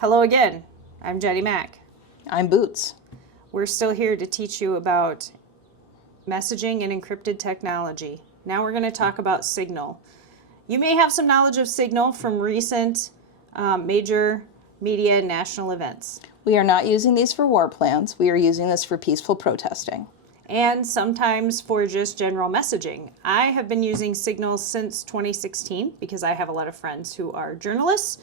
Hello again. I'm Jetty Mack. I'm Boots. We're still here to teach you about messaging and encrypted technology. Now we're going to talk about Signal. You may have some knowledge of Signal from recent major media and national events. We are not using these for war plans. We are using this for peaceful protesting. And sometimes for just general messaging. I have been using Signal since 2016 because I have a lot of friends who are journalists.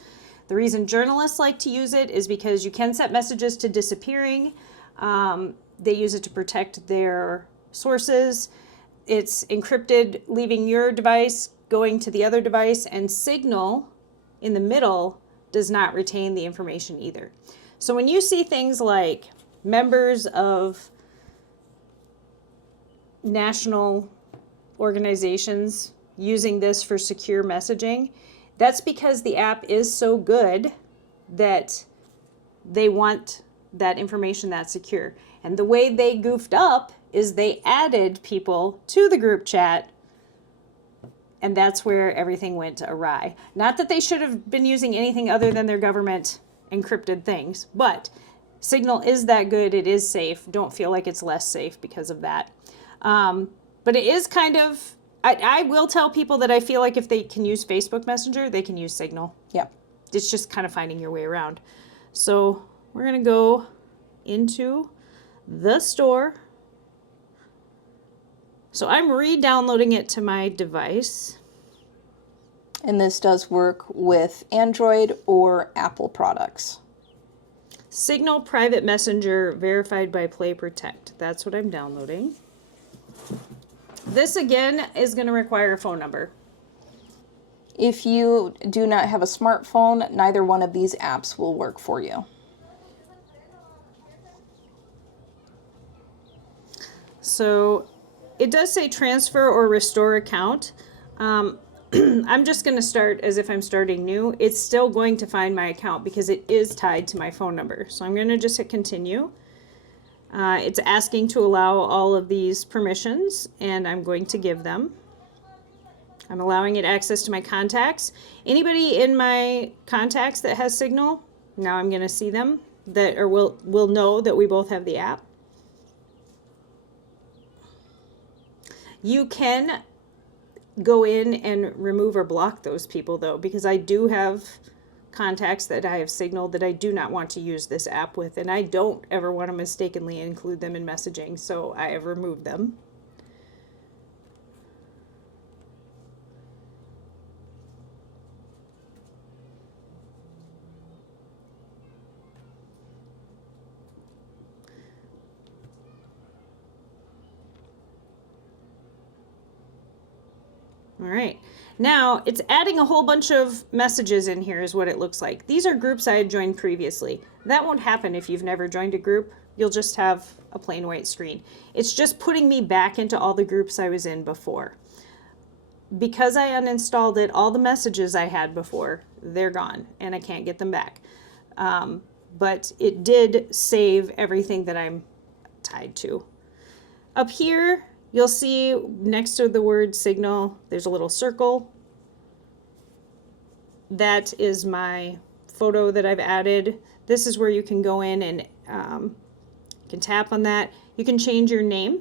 The reason journalists like to use it is because you can set messages to disappearing. They use it to protect their sources. It's encrypted, leaving your device, going to the other device, and Signal in the middle does not retain the information either. So when you see things like members of national organizations using this for secure messaging, that's because the app is so good that they want that information that's secure. And the way they goofed up is they added people to the group chat, and that's where everything went awry. Not that they should have been using anything other than their government encrypted things, but Signal is that good. It is safe. Don't feel like it's less safe because of that. But it is kind of, I will tell people that I feel like if they can use Facebook Messenger, they can use Signal. Yep. It's just kind of finding your way around. So we're going to go into the store. So I'm re-downloading it to my device. And this does work with Android or Apple products. Signal Private Messenger verified by Play Protect. That's what I'm downloading. This again is going to require a phone number. If you do not have a smartphone, neither one of these apps will work for you. So it does say transfer or restore account. I'm just going to start as if I'm starting new. It's still going to find my account because it is tied to my phone number. So I'm going to just hit continue. It's asking to allow all of these permissions, and I'm going to give them. I'm allowing it access to my contacts. Anybody in my contacts that has Signal, now I'm going to see them that or will know that we both have the app. You can go in and remove or block those people though, because I do have contacts that I have Signal that I do not want to use this app with, and I don't ever want to mistakenly include them in messaging, so I have removed them. All right, now it's adding a whole bunch of messages in here is what it looks like. These are groups I had joined previously. That won't happen if you've never joined a group. You'll just have a plain white screen. It's just putting me back into all the groups I was in before. Because I uninstalled it, all the messages I had before, they're gone and I can't get them back. But it did save everything that I'm tied to. Up here, you'll see next to the word Signal, there's a little circle. That is my photo that I've added. This is where you can go in and you can tap on that. You can change your name.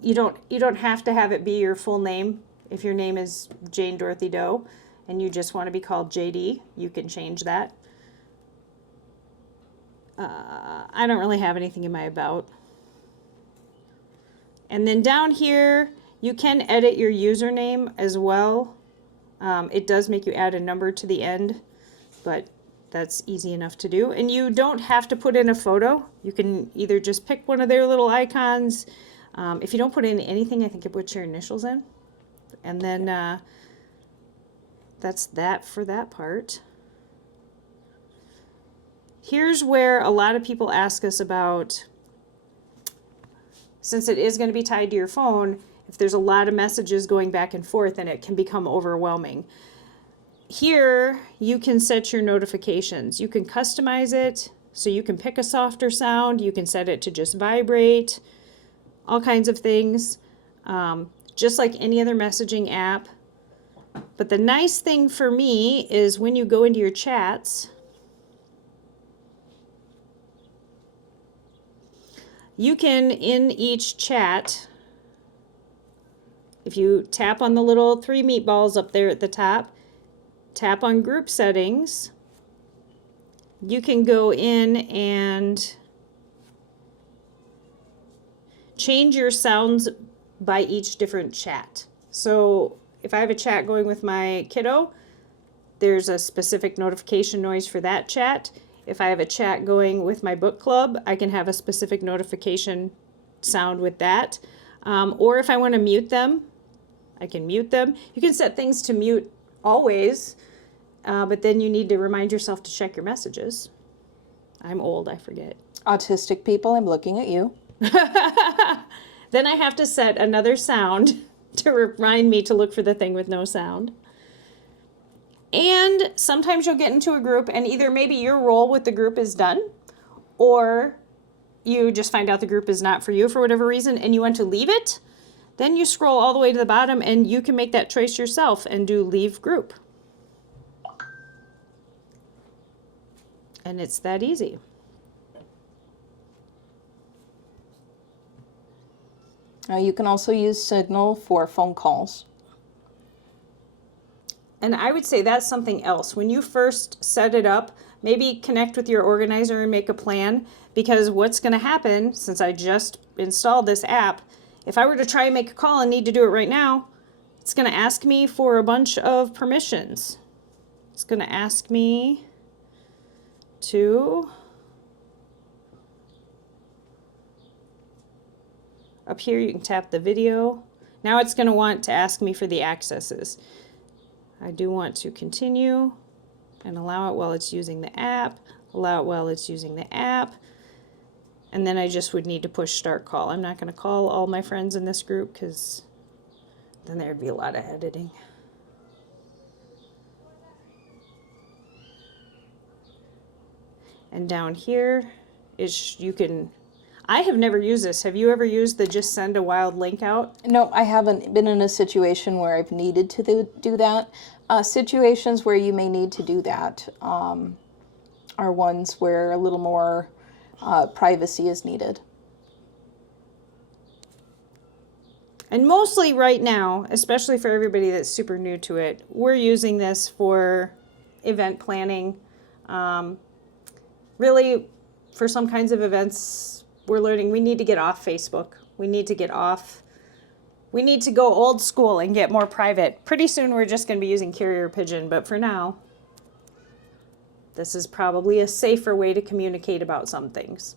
You don't have to have it be your full name. If your name is Jane Dorothy Doe and you just want to be called JD, you can change that. I don't really have anything in my about. And then down here, you can edit your username as well. It does make you add a number to the end, but that's easy enough to do. And you don't have to put in a photo. You can either just pick one of their little icons. If you don't put in anything, I think it puts your initials in. And then that's that for that part. Here's where a lot of people ask us about, since it is going to be tied to your phone, if there's a lot of messages going back and forth, then it can become overwhelming. Here, you can set your notifications. You can customize it, so you can pick a softer sound. You can set it to just vibrate, all kinds of things. Just like any other messaging app, But the nice thing for me is when you go into your chats, you can, in each chat, if you tap on the little 3 meatballs up there at the top, tap on group settings, you can go in and change your sounds by each different chat. So if I have a chat going with my kiddo, there's a specific notification noise for that chat. If I have a chat going with my book club, I can have a specific notification sound with that. Or if I want to mute them, I can mute them. You can set things to mute always, but then you need to remind yourself to check your messages. I'm old, I forget. Autistic people, I'm looking at you. Then I have to set another sound to remind me to look for the thing with no sound. And sometimes you'll get into a group and either maybe your role with the group is done, or you just find out the group is not for you for whatever reason and you want to leave it. Then you scroll all the way to the bottom and you can make that choice yourself and do leave group. And it's that easy. You can also use Signal for phone calls. And I would say that's something else. When you first set it up, maybe connect with your organizer and make a plan, because what's going to happen, since I just installed this app, if I were to try and make a call and need to do it right now, it's going to ask me for a bunch of permissions. It's going to ask me to, up here you can tap the video. Now it's going to want to ask me for the accesses. I do want to continue and allow it while it's using the app, allow it while it's using the app, and then I just would need to push start call. I'm not going to call all my friends in this group because then there'd be a lot of editing. And down here is you can, I have never used this. Have you ever used the just send a wild link out? No, I haven't been in a situation where I've needed to do that. Situations where you may need to do that are ones where a little more privacy is needed. And mostly right now, especially for everybody that's super new to it, we're using this for event planning. Really, for some kinds of events, we're learning we need to get off Facebook. We need to go old school and get more private. Pretty soon we're just going to be using carrier pigeon, but for now, this is probably a safer way to communicate about some things.